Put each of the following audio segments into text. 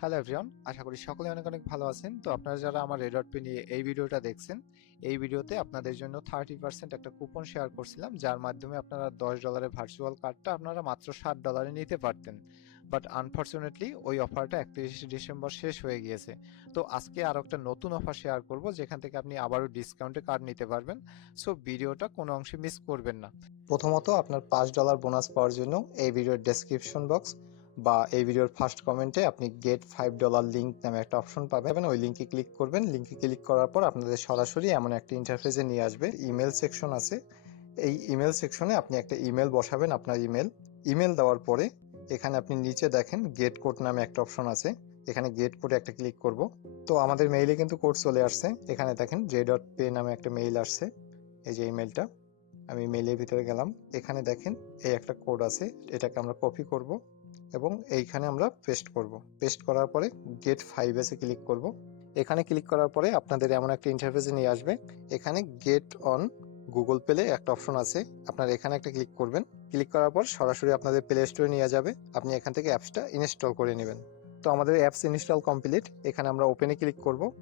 Hello everyone আশা করি সকলে অনেক অনেক ভালো আছেন। তো আপনারা যারা আমার রেডট নিয়ে এই ভিডিওটা দেখছেন, এই ভিডিওতে আপনাদের জন্য থার্টি পার্সেন্ট একটা কুপন শেয়ার করছিলাম, যার মাধ্যমে আপনারা দশ ডলারের ভার্চুয়াল কার্ডটা আপনারা মাত্র ষাট ডলারে নিতে পারতেন। বাট আনফর্চুনেটলি ওই অফারটা একত্রিশে ডিসেম্বর শেষ হয়ে গিয়েছে। তো আজকে আরও একটা নতুন অফার শেয়ার করব, যেখান থেকে আপনি আবারও ডিসকাউন্টে কার্ড নিতে পারবেন। সো ভিডিওটা কোনো অংশে মিস করবেন না। প্রথমত আপনার পাঁচ ডলার বোনাস পাওয়ার জন্য এই ভিডিওর ডেসক্রিপশন বক্স বা এই ভিডিওর ফার্স্ট কমেন্টে আপনি গেট ফাইভ ডলার লিঙ্ক নামে একটা অপশন পাবেন। ওই লিঙ্কে ক্লিক করবেন। লিঙ্কে ক্লিক করার পর আপনাদের সরাসরি এমন একটা ইন্টারফেসে নিয়ে আসবে। ইমেল সেকশন আছে। এই ইমেল সেকশনে আপনি একটা ইমেল বসাবেন আপনার ইমেল ইমেল দেওয়ার পরে এখানে আপনি নিচে দেখেন গেট কোড নামে একটা অপশন আছে। এখানে গেট কোডে একটা ক্লিক করব। তো আমাদের মেইলে কিন্তু কোড চলে আসছে। এখানে দেখেন জে ডট পে নামে একটা মেইল আসছে। এই যে ইমেলটা আমি মেইলের ভিতরে গেলাম। এখানে দেখেন এই একটা কোড আছে। এটাকে আমরা কপি করব। এবং এইখানে আমরা পেস্ট করব। পেস্ট করার পরে গেট ফাইভ এসে ক্লিক করব। এখানে ক্লিক করার পরে আপনাদের এমন একটা ইন্টারফেসে নিয়ে আসবে। এখানে গেট অন গুগল পেলে একটা অপশন আছে। আপনার এখানে একটা ক্লিক করবেন। ক্লিক করার পর সরাসরি আপনাদের প্লে স্টোরে নিয়ে যাবে। আপনি এখান থেকে অ্যাপসটা ইনস্টল করে নেবেন। তো আমাদের অ্যাপস ইনস্টল কমপ্লিট এখানে আমরা ওপেনে ক্লিক করব।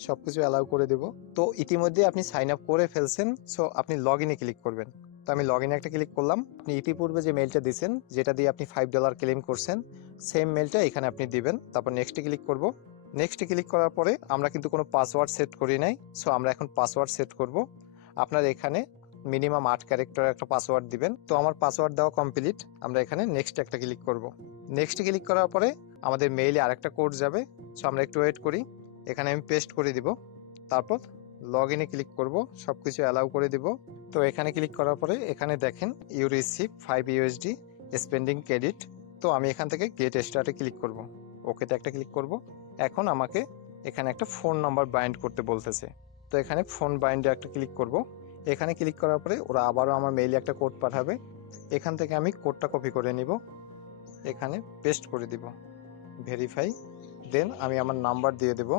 সবকিছু অ্যালাউ করে দেব। তো ইতিমধ্যে আপনি সাইন আপ করে ফেলছেন। সো আপনি লগ ইনে ক্লিক করবেন। তো আমি লগ একটা ক্লিক করলাম। আপনি ইতিপূর্বে যে মেলটা দিয়েছেন যেটা দিয়ে আপনি ফাইভ ডলার ক্লেম করছেন সেম মেলটা এখানে আপনি দিবেন। তারপর নেক্সটে ক্লিক করব। নেক্সটে ক্লিক করার পরে আমরা কিন্তু কোনো পাসওয়ার্ড সেট করি নাই সো আমরা এখন পাসওয়ার্ড সেট করব। আপনার এখানে মিনিমাম আট ক্যারেক্টার একটা পাসওয়ার্ড দিবেন। তো আমার পাসওয়ার্ড দেওয়া কমপ্লিট আমরা এখানে নেক্সট একটা ক্লিক করব। নেক্সটে ক্লিক করার পরে আমাদের মেইলে আরেকটা কোড যাবে সো আমরা একটু ওয়েট করি। এখানে আমি পেস্ট করে দিব। তারপর লগ ইনে ক্লিক করব সব কিছু অ্যালাউ করে দিব। তো এখানে ক্লিক করার পরে এখানে দেখেন you receive five USD spending credit তো আমি এখান থেকে গেট স্টার্টে ক্লিক করব। ওকেতে একটা ক্লিক করব। এখন আমাকে এখানে একটা ফোন নাম্বার বাইন্ড করতে বলতেছে। তো এখানে ফোন বাইন্ডে একটা ক্লিক করব। এখানে ক্লিক করার পরে ওরা আবারও আমার মেইলে একটা কোড পাঠাবে। এখান থেকে আমি কোডটা কপি করে নিব। এখানে পেস্ট করে দিব। ভেরিফাই দেন আমি আমার নাম্বার দিয়ে দেব।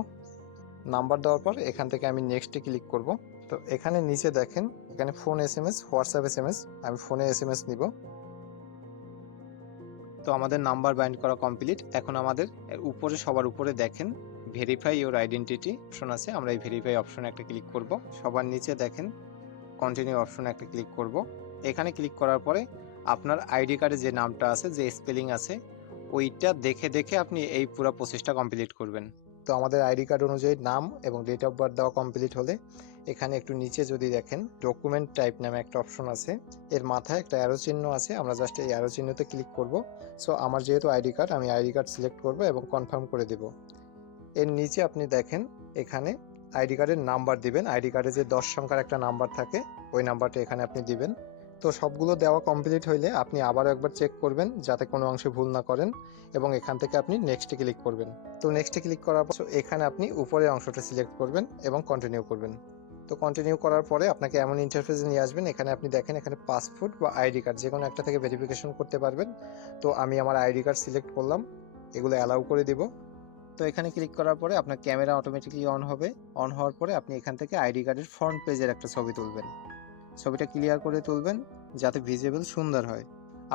নাম্বার দেওয়ার পর এখান থেকে আমি নেক্সটে ক্লিক করব। তো এখানে নিচে দেখেন এখানে phone S M S WhatsApp S M S আমি ফোনে এস এম এস নিব। তো আমাদের নাম্বার বাইন্ড করা কমপ্লিট এখন আমাদের উপরে, সবার উপরে দেখেন ভেরিফাই ইওর আইডেন্টিটি অপশন আছে। আমরা এই ভেরিফাই অপশনে একটা ক্লিক করব। সবার নিচে দেখেন কন্টিনিউ অপশনে একটা ক্লিক করব। এখানে ক্লিক করার পরে আপনার আইডি কার্ডে যে নামটা আছে, যে স্পেলিং আছে, ওইটা দেখে দেখে আপনি এই পুরো প্রসেসটা কমপ্লিট করবেন। তো আমাদের আইডি কার্ড অনুযায়ী নাম এবং ডেট অফ বার্থ দেওয়া কমপ্লিট হলে এখানে একটু নিচে যদি দেখেন ডকুমেন্ট টাইপ নামে একটা অপশন আছে। এর মাথায় একটা অ্যারো চিহ্ন আছে, আমরা জাস্ট এই অ্যারো চিহ্নতে ক্লিক করব। সো আমার যেহেতু আইডি কার্ড আমি আইডি কার্ড সিলেক্ট করব এবং কনফার্ম করে দেব। এর নিচে আপনি দেখেন, এখানে আইডি কার্ডের নাম্বার দিবেন। আইডি কার্ডে যে দশ সংখ্যার একটা নাম্বার থাকে, ওই নাম্বারটা এখানে আপনি দিবেন। তো সবগুলো দেওয়া কমপ্লিট হইলে আপনি আবারও একবার চেক করবেন, যাতে কোনো অংশে ভুল না করেন এবং এখান থেকে আপনি নেক্সটে ক্লিক করবেন। তো নেক্সটে ক্লিক করার পর এখানে আপনি উপরের অংশটা সিলেক্ট করবেন এবং কন্টিনিউ করবেন। তো কন্টিনিউ করার পরে আপনাকে এমন ইন্টারফেসে নিয়ে আসবেন, এখানে আপনি দেখেন এখানে পাসপোর্ট বা আইডি কার্ড যে কোনো একটা থেকে ভেরিফিকেশন করতে পারবেন। তো আমি আমার আইডি কার্ড সিলেক্ট করলাম, এগুলো অ্যালাউ করে দিব। তো এখানে ক্লিক করার পরে আপনার ক্যামেরা অটোমেটিকলি অন হবে। অন হওয়ার পরে আপনি এখান থেকে আইডি কার্ডের ফ্রন্ট পেজের একটা ছবি তুলবেন। ছবিটা ক্লিয়ার করে তুলবেন, যাতে ভিজিবল সুন্দর হয়।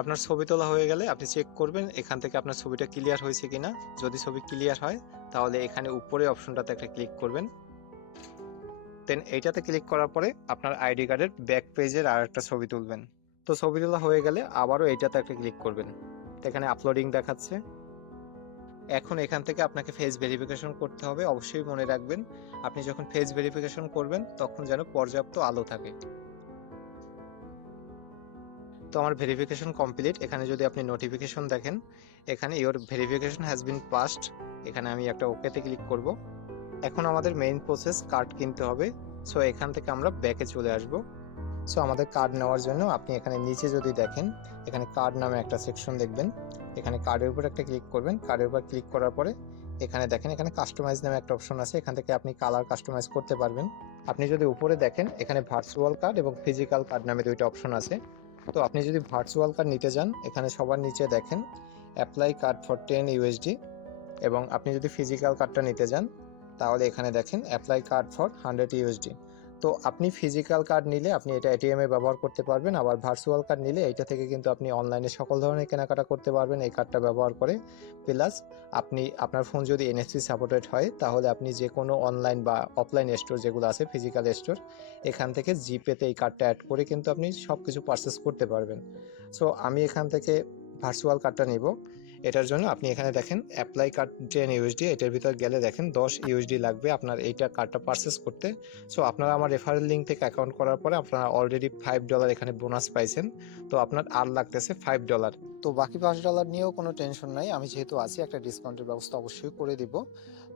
আপনার ছবি তোলা হয়ে গেলে আপনি চেক করবেন এখান থেকে আপনার ছবিটা ক্লিয়ার হয়েছে কিনা। যদি ছবি ক্লিয়ার হয়, তাহলে এখানে উপরে অপশনটাতে একটা ক্লিক করবেন। দেন এইটাতে ক্লিক করার পরে আপনার আইডি কার্ডের ব্যাক পেজের আর একটা ছবি তুলবেন। তো ছবি তোলা হয়ে গেলে আবারও এইটাতে একটা ক্লিক করবেন। এখানে আপলোডিং দেখাচ্ছে। এখন এখান থেকে আপনাকে ফেস ভেরিফিকেশন করতে হবে, অবশ্যই মনে রাখবেন। আপনি যখন ফেস ভেরিফিকেশন করবেন, তখন যেন পর্যাপ্ত আলো থাকে। তো আমার ভেরিফিকেশন কমপ্লিট এখানে যদি আপনি নোটিফিকেশন দেখেন, এখানে your verification has been passed এখানে আমি একটা ওকেতে ক্লিক করব। এখন আমাদের মেইন প্রসেস কার্ড কিনতে হবে। সো এখান থেকে আমরা ব্যাকে চলে আসব। সো আমাদের কার্ড নেওয়ার জন্য আপনি এখানে নিচে যদি দেখেন, এখানে কার্ড নামে একটা সেকশন দেখবেন। এখানে কার্ডের উপর একটা ক্লিক করবেন। কার্ডের উপর ক্লিক করার পরে এখানে দেখেন, এখানে কাস্টমাইজ নামে একটা অপশন আছে। এখান থেকে আপনি কালার কাস্টমাইজ করতে পারবেন। আপনি যদি উপরে দেখেন, এখানে ভার্চুয়াল কার্ড এবং ফিজিক্যাল কার্ড নামে দুইটা অপশন আছে। তো আপনি যদি ভার্চুয়াল কার্ড নিতে যান, এখানে সবার নিচে দেখেন apply card for ten USD এবং আপনি যদি ফিজিক্যাল কার্ডটা নিতে যান তাহলে এখানে দেখেন apply card for hundred USD তো আপনি ফিজিক্যাল কার্ড নিলে আপনি এটা এটিএম ব্যবহার করতে পারবেন, আবার ভার্চুয়াল কার্ড নিলে এইটা থেকে কিন্তু আপনি অনলাইনে সকল ধরনের কেনাকাটা করতে পারবেন এই কার্ডটা ব্যবহার করে। প্লাস আপনি, আপনার ফোন যদি এনএসসি সাপোর্টেড হয়, তাহলে আপনি যে কোনো অনলাইন বা অফলাইন স্টোর যেগুলো আছে ফিজিক্যাল স্টোর এখান থেকে জিপেতে এই কার্ডটা অ্যাড করে কিন্তু আপনি সব কিছু পারচেস করতে পারবেন। সো আমি এখান থেকে ভার্চুয়াল কার্ডটা নিব। এটার জন্য আপনি এখানে দেখেন অ্যাপ্লাই কার্ড টেন ইউএসডি এটার ভিতর গেলে দেখেন দশ ইউএসডি লাগবে আপনার এইটা কার্ডটা পারচেস করতে। সো আপনারা আমার রেফারেল লিঙ্ক থেকে অ্যাকাউন্ট করার পরে আপনারা অলরেডি ফাইভ ডলার এখানে বোনাস পাইছেন। তো, আপনার আর লাগতেছে ফাইভ ডলার তো, বাকি পাঁচ ডলার নিয়েও কোনো টেনশন নাই। আমি যেহেতু আছি, একটা ডিসকাউন্টের ব্যবস্থা অবশ্যই করে দিব।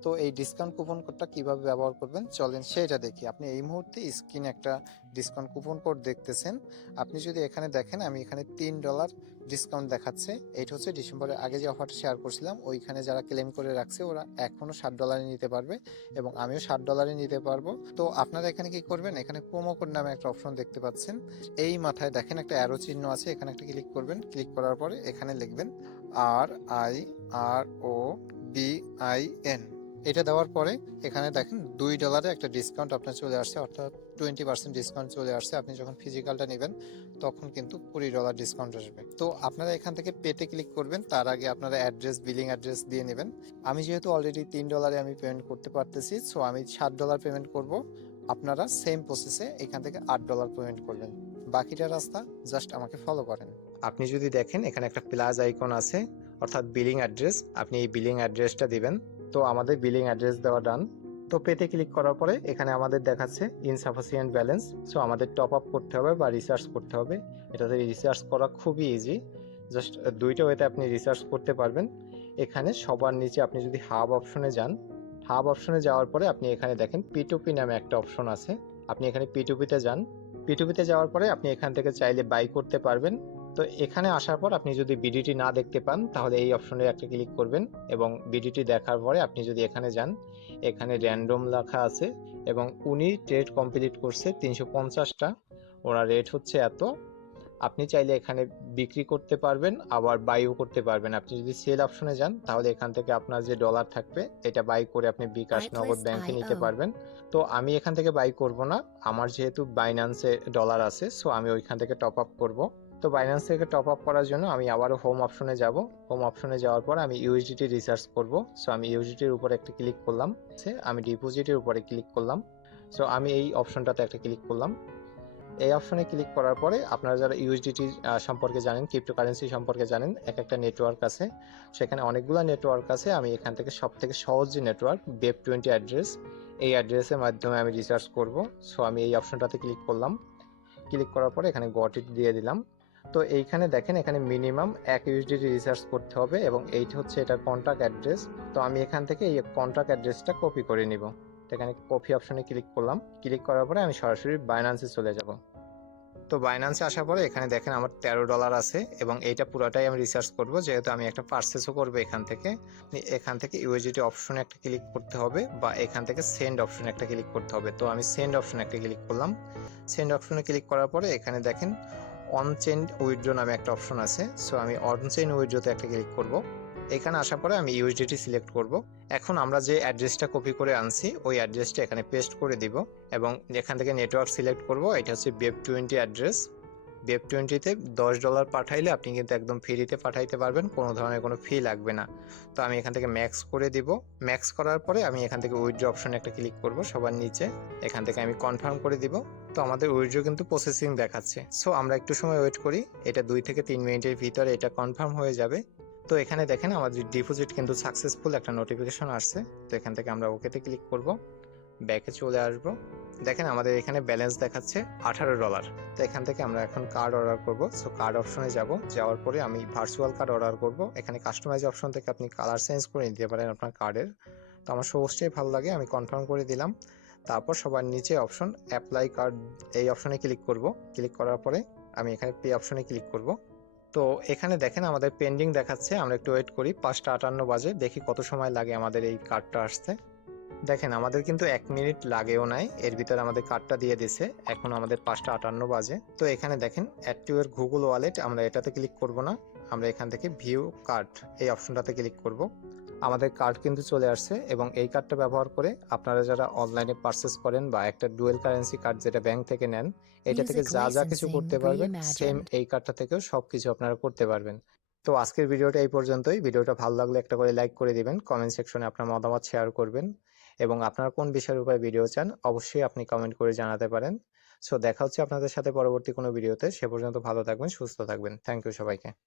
তো এই ডিসকাউন্ট কুপন কোডটা কীভাবে ব্যবহার করবেন? চলেন সেটা দেখি। আপনি এই মুহূর্তে স্ক্রিনে একটা ডিসকাউন্ট কুপন কোড দেখতেছেন। আপনি যদি এখানে দেখেন, আমি এখানে তিন ডলার ডিসকাউন্ট দেখাচ্ছে। এইটা হচ্ছে ডিসেম্বরের আগে যে অফারটা শেয়ার করছিলাম, ওইখানে যারা ক্লেম করে রাখছে, ওরা এখনও ষাট ডলারে নিতে পারবে এবং আমিও ষাট ডলারে নিতে পারব। তো আপনারা এখানে কি করবেন? এখানে প্রোমো কোড নামে একটা অপশন দেখতে পাচ্ছেন। এই মাথায় দেখেন একটা অ্যারো চিহ্ন আছে, এখানে একটা ক্লিক করবেন। ক্লিক করার পরে এখানে লিখবেন R I R O B I N এটা দেওয়ার পরে এখানে দেখেন দুই ডলারে একটা ডিসকাউন্ট আপনার চলে আসছে, অর্থাৎ টোয়েন্টি পার্সেন্ট ডিসকাউন্ট চলে আসছে। আপনি যখন ফিজিক্যালটা নেবেন, তখন কিন্তু কুড়ি ডলার ডিসকাউন্ট আসবে। তো আপনারা এখান থেকে পেতে ক্লিক করবেন, তার আগে আপনারা অ্যাড্রেস বিলিং অ্যাড্রেস দিয়ে নেবেন। আমি যেহেতু অলরেডি তিন ডলারে আমি পেমেন্ট করতে পারতেছি সো আমি সাত ডলার পেমেন্ট করব। আপনারা সেম প্রসেসে এখান থেকে আট ডলার পেমেন্ট করবেন। বাকিটা রাস্তা জাস্ট আমাকে ফলো করেন। আপনি যদি দেখেন এখানে একটা প্লাস আইকন আছে, অর্থাৎ বিলিং অ্যাড্রেস আপনি এই বিলিং অ্যাড্রেসটা দিবেন। তো আমাদের বিলিং অ্যাড্রেস দেওয়া ডান তো পেতে ক্লিক করার পরে এখানে আমাদের দেখাচ্ছে ইনসাফিসিয়েন্ট ব্যালেন্স সো আমাদের টপ আপ করতে হবে বা রিসার্চ করতে হবে। এটাতে রিসার্চ করা খুবই ইজি জাস্ট দুইটা ওয়েতে আপনি রিসার্চ করতে পারবেন। এখানে সবার নিচে আপনি যদি হাব অপশনে যান হাব অপশনে যাওয়ার পরে আপনি এখানে দেখেন পিটুপি নামে একটা অপশন আছে। আপনি এখানে পিটুপিতে যান। পিটুপিতে যাওয়ার পরে আপনি এখান থেকে চাইলে বাই করতে পারবেন। তো এখানে আসার পর আপনি যদি বিডিটি না দেখতে পান তাহলে এই অপশনে একটা ক্লিক করবেন এবং বিডিটি দেখার পরে আপনি যদি এখানে যান এখানে র্যান্ডম লেখা আছে এবং উনি ট্রেড কমপ্লিট করছে তিনশো পঞ্চাশটা। ওনার রেট হচ্ছে এত। আপনি চাইলে এখানে বিক্রি করতে পারবেন আবার বাইও করতে পারবেন। আপনি যদি সেল অপশনে যান তাহলে এখান থেকে আপনার যে ডলার থাকবে এটা বাই করে আপনি বিকাশ নগদ ব্যাংকে নিতে পারবেন। তো আমি এখান থেকে বাই করব না। আমার যেহেতু বাইন্যান্সে ডলার আছে সো আমি ওইখান থেকে টপ আপ করব। তো বাইন্যান্স থেকে টপ আপ করার জন্য আমি আবারও হোম অপশনে যাব। হোম অপশনে যাওয়ার পর আমি ইউএসডিটি রিসার্চ করব। সো আমি ইউএসডিটির উপরে একটা ক্লিক করলাম। আমি ডিপোজিটের উপরে ক্লিক করলাম। সো আমি এই অপশনটাতে একটা ক্লিক করলাম। এই অপশনে ক্লিক করার পরে আপনারা যারা ইউএসডিটি সম্পর্কে জানেন ক্রিপ্টোকারেন্সি সম্পর্কে জানেন এক একটা নেটওয়ার্ক আছে। সেখানে অনেকগুলো নেটওয়ার্ক আছে। আমি এখান থেকে সব থেকে সহজ যে নেটওয়ার্ক বেব টোয়েন্টি অ্যাড্রেস এই অ্যাড্রেসের মাধ্যমে আমি রিসার্চ করব। সো আমি এই অপশনটাতে ক্লিক করলাম। ক্লিক করার পরে এখানে গট ইট দিয়ে দিলাম। তো এইখানে দেখেন, এখানে মিনিমাম এক ইউএসডিটি রিসার্চ করতে হবে এবং এইটা হচ্ছে এটার কন্ট্যাক্ট অ্যাড্রেস তো আমি এখান থেকে এই কন্ট্যাক্ট অ্যাড্রেসটা কপি করে নিব। এখানে কপি অপশনে ক্লিক করলাম। ক্লিক করার পরে আমি সরাসরি বাইন্যান্সে চলে যাব। তো বাইনান্সে আসার পরে এখানে দেখেন, আমার তেরো ডলার আছে এবং এইটা পুরোটাই আমি রিসার্চ করব। যেহেতু আমি একটা পার্সেসও করব এখান থেকে। এখান থেকে ইউএসডিটি অপশনে একটা ক্লিক করতে হবে বা এখান থেকে সেন্ড অপশনে একটা ক্লিক করতে হবে। তো আমি সেন্ড অপশনে একটা ক্লিক করলাম। সেন্ড অপশনে ক্লিক করার পরে এখানে দেখেন অন চেন উইথড্রো নামে একটা অপশন আছে। সো আমি অন চেন উইথড্রোতে একটা ক্লিক করব। এখানে আসার পরে আমি ইউএসডিটি সিলেক্ট করব। এখন আমরা যে অ্যাড্রেসটা কপি করে আনছি, ওই অ্যাড্রেসটা এখানে পেস্ট করে দিব এবং এখান থেকে নেটওয়ার্ক সিলেক্ট করব। এটা হচ্ছে বেব টোয়েন্টি অ্যাড্রেস বেব টোয়েন্টিতে দশ ডলার পাঠাইলে আপনি কিন্তু একদম ফ্রিতে পাঠাইতে পারবেন, কোনো ধরনের কোনো ফি লাগবে না। তো আমি এখান থেকে ম্যাক্স করে দিব। ম্যাক্স করার পরে আমি এখান থেকে উইথড্র অপশনে একটা ক্লিক করব, সবার নিচে। এখান থেকে আমি কনফার্ম করে দিব। তো আমাদের উইড্রো কিন্তু প্রসেসিং দেখাচ্ছে। সো আমরা একটু সময় ওয়েট করি। এটা দুই থেকে তিন মিনিটের ভিতরে এটা কনফার্ম হয়ে যাবে। তো এখানে দেখেন আমাদের ডিপোজিট কিন্তু সাকসেসফুল একটা নোটিফিকেশন আসছে। তো এখান থেকে আমরা ওকেতে ক্লিক করব। ব্যাকে চলে আসব। দেখেন আমাদের এখানে ব্যালেন্স দেখাচ্ছে আঠারো ডলার তো এখান থেকে আমরা এখন কার্ড অর্ডার করব। সো কার্ড অপশনে যাব। যাওয়ার পরে আমি ভার্চুয়াল কার্ড অর্ডার করব। এখানে কাস্টমাইজ অপশন থেকে আপনি কালার চেঞ্জ করে নিতে পারেন আপনার কার্ডের তো আমার সবচেয়ে ভালো লাগে, আমি কনফার্ম করে দিলাম। তারপর সবার নিচে অপশন অ্যাপ্লাই কার্ড এই অপশনে ক্লিক করব। ক্লিক করার পরে আমি এখানে পে অপশনে ক্লিক করব। তো এখানে দেখেন আমাদের পেন্ডিং দেখাচ্ছে, আমরা একটু ওয়েট করি। পাঁচটা আটান্ন বাজে, দেখি কত সময় লাগে আমাদের এই কার্ডটা আসতে। দেখেন আমাদের কিন্তু এক মিনিট লাগেও নাই। এর ভিতরে আমাদের কার্ডটা দিয়ে দিছে। এখন আমাদের পাঁচটা আটান্ন বাজে। তো এখানে দেখেন অ্যাড টু এর গুগল ওয়ালেট আমরা এটাতে ক্লিক করব না। আমরা এখান থেকে ভিউ কার্ড এই অপশনটাতে ক্লিক করব। আমাদের কার্ড কিন্তু চলে আসছে এবং এই কার্ডটা ব্যবহার করে আপনারা যারা অনলাইনে পারচেস করেন বা একটা ডুয়েল কারেন্সি কার্ড যেটা ব্যাংক থেকে নেন এটা থেকে যা যা কিছু করতে পারবেন সেম এই কার্ডটা থেকেও সব কিছু আপনারা করতে পারবেন। তো আজকের ভিডিওটা এই পর্যন্তই। ভিডিওটা ভালো লাগলে একটা করে লাইক করে দিবেন। কমেন্ট সেকশনে আপনার মতামত শেয়ার করবেন। এবং আপনার কোন বিষয়ের উপরে ভিডিও চান, অবশ্যই আপনি কমেন্ট করে জানাতে পারেন। সো দেখা হচ্ছে আপনাদের সাথে পরবর্তী কোনো ভিডিওতে। সে পর্যন্ত ভালো থাকবেন, সুস্থ থাকবেন। থ্যাংক ইউ সবাইকে।